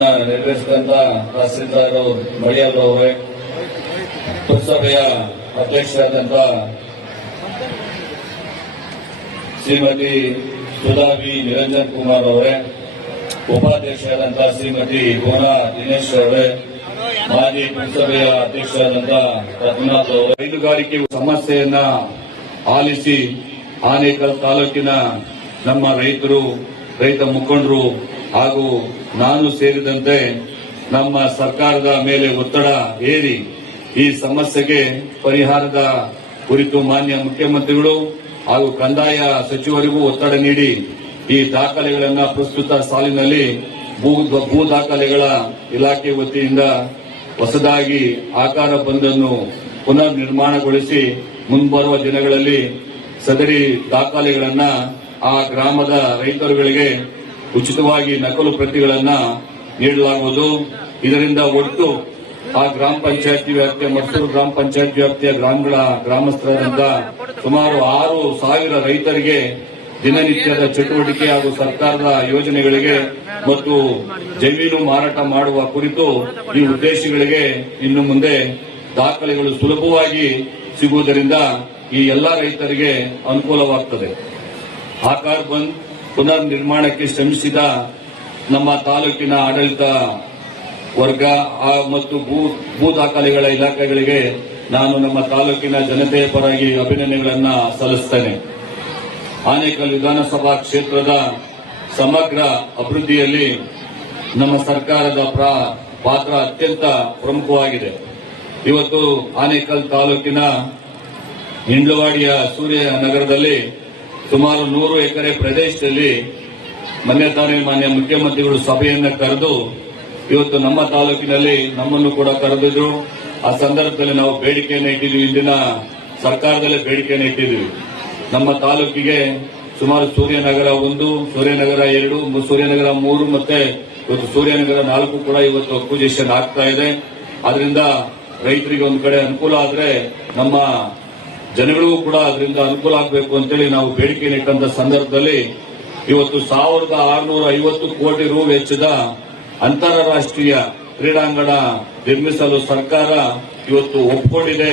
ನೆರವೇರಿಸಿದಂತ ತಹಸೀಲ್ದಾರ್ ಮಡಿಯಾರ್ ಅವರೇ, ಪುರಸಭೆಯ ಅಧ್ಯಕ್ಷರಾದಂತ ಶ್ರೀಮತಿ ಸುಧಾ ವಿ ನಿರಂಜನ್ ಕುಮಾರ್ ಅವರೇ, ಉಪಾಧ್ಯಕ್ಷರಾದಂತ ಶ್ರೀಮತಿ ಗೋನಾ ದಿನೇಶ್ ಅವರೇ, ಮಾಜಿ ಪುರಸಭೆಯ ಅಧ್ಯಕ್ಷರಾದಂತ ರಘುನಾಥ್ ಅವರು, ಹೈನುಗಾರಿಕೆ ಸಮಸ್ಯೆಯನ್ನ ಆಲಿಸಿ ಆನೇಕಲ್ ತಾಲೂಕಿನ ನಮ್ಮ ರೈತರು, ರೈತ ಮುಖಂಡರು ಹಾಗೂ ನಾನು ಸೇರಿದಂತೆ ನಮ್ಮ ಸರ್ಕಾರದ ಮೇಲೆ ಒತ್ತಡ ಹೇರಿ ಈ ಸಮಸ್ಯೆಗೆ ಪರಿಹಾರದ ಕುರಿತು ಮಾನ್ಯ ಮುಖ್ಯಮಂತ್ರಿಗಳು ಹಾಗೂ ಕಂದಾಯ ಸಚಿವರಿಗೂ ಒತ್ತಡ ನೀಡಿ ಈ ದಾಖಲೆಗಳನ್ನು ಪ್ರಸ್ತುತ ಸಾಲಿನಲ್ಲಿ ಭೂ ದಾಖಲೆಗಳ ಇಲಾಖೆ ವತಿಯಿಂದ ಹೊಸದಾಗಿ ಆಕಾರ ಬಂದನ್ನು ಪುನರ್ ನಿರ್ಮಾಣಗೊಳಿಸಿ ಮುಂಬರುವ ದಿನಗಳಲ್ಲಿ ಸದರಿ ದಾಖಲೆಗಳನ್ನು ಆ ಗ್ರಾಮದ ರೈತರುಗಳಿಗೆ ಉಚಿತವಾಗಿ ನಕಲು ಪ್ರತಿಗಳನ್ನ ನೀಡಲಾಗುವುದು. ಇದರಿಂದ ಒಟ್ಟು ಆ ಗ್ರಾಮ ಪಂಚಾಯತಿ ವ್ಯಾಪ್ತಿಯ ಮತ್ತೂರು ಗ್ರಾಮ ಪಂಚಾಯತ್ ವ್ಯಾಪ್ತಿಯ ಗ್ರಾಮಸ್ಥರಾದಂತ ಸುಮಾರು 6,000 ರೈತರಿಗೆ ದಿನನಿತ್ಯದ ಚಟುವಟಿಕೆ ಹಾಗೂ ಸರ್ಕಾರದ ಯೋಜನೆಗಳಿಗೆ ಮತ್ತು ಜಮೀನು ಮಾರಾಟ ಮಾಡುವ ಕುರಿತು ಈ ಉದ್ದೇಶಗಳಿಗೆ ಇನ್ನು ಮುಂದೆ ದಾಖಲೆಗಳು ಸುಲಭವಾಗಿ ಸಿಗುವುದರಿಂದ ಈ ಎಲ್ಲಾ ರೈತರಿಗೆ ಅನುಕೂಲವಾಗುತ್ತದೆ. ಆಕಾರ ಬಂದ್ ಪುನರ್ ನಿರ್ಮಾಣಕ್ಕೆ ಶ್ರಮಿಸಿದ ನಮ್ಮ ತಾಲೂಕಿನ ಆಡಳಿತ ವರ್ಗ ಮತ್ತು ಭೂ ದಾಖಲೆಗಳ ಇಲಾಖೆಗಳಿಗೆ ನಾನು ನಮ್ಮ ತಾಲೂಕಿನ ಜನತೆಯ ಪರವಾಗಿ ಅಭಿನಂದನೆಗಳನ್ನು ಸಲ್ಲಿಸುತ್ತೇನೆ. ಆನೇಕಲ್ ವಿಧಾನಸಭಾ ಕ್ಷೇತ್ರದ ಸಮಗ್ರ ಅಭಿವೃದ್ಧಿಯಲ್ಲಿ ನಮ್ಮ ಸರ್ಕಾರದ ಪಾತ್ರ ಅತ್ಯಂತ ಪ್ರಮುಖವಾಗಿದೆ. ಇವತ್ತು ಆನೇಕಲ್ ತಾಲೂಕಿನ ಹಿಂಡ್ಲವಾಡಿಯ ಸೂರ್ಯನಗರದಲ್ಲಿ ಸುಮಾರು 100 ಎಕರೆ ಪ್ರದೇಶದಲ್ಲಿ ಮಾನ್ಯ ಮುಖ್ಯಮಂತ್ರಿಗಳು ಸಭೆಯನ್ನು ಕರೆದು ಇವತ್ತು ನಮ್ಮ ತಾಲೂಕಿನಲ್ಲಿ ನಮ್ಮನ್ನು ಕೂಡ ಕರೆದಿದ್ರು. ಆ ಸಂದರ್ಭದಲ್ಲಿ ನಾವು ಬೇಡಿಕೆಯನ್ನು ಇಟ್ಟಿದ್ದೀವಿ. ಇಂದಿನ ಸರ್ಕಾರದಲ್ಲೇ ಬೇಡಿಕೆಯನ್ನು ಇಟ್ಟಿದ್ದೀವಿ. ನಮ್ಮ ತಾಲೂಕಿಗೆ ಸುಮಾರು ಸೂರ್ಯನಗರ 1, ಸೂರ್ಯನಗರ 2, ಸೂರ್ಯನಗರ 3 ಮತ್ತೆ ಇವತ್ತು ಸೂರ್ಯನಗರ 4 ಕೂಡ ಇವತ್ತು ಅಕ್ವಿಜಿಷನ್ ಆಗ್ತಾ ಇದೆ. ಅದರಿಂದ ರೈತರಿಗೆ ಒಂದು ಕಡೆ ಅನುಕೂಲ ಆದರೆ ನಮ್ಮ ಜನಗಳಿಗೂ ಕೂಡ ಅದರಿಂದ ಅನುಕೂಲ ಆಗಬೇಕು ಅಂತೇಳಿ ನಾವು ಬೇಡಿಕೆ ಇಟ್ಟಂತ ಸಂದರ್ಭದಲ್ಲಿ ಇವತ್ತು 1,650 ಕೋಟಿ ರು ವೆಚ್ಚದ ಅಂತಾರಾಷ್ಟ್ರೀಯ ಕ್ರೀಡಾಂಗಣ ನಿರ್ಮಿಸಲು ಸರ್ಕಾರ ಇವತ್ತು ಒಪ್ಪಿಕೊಂಡಿದೆ.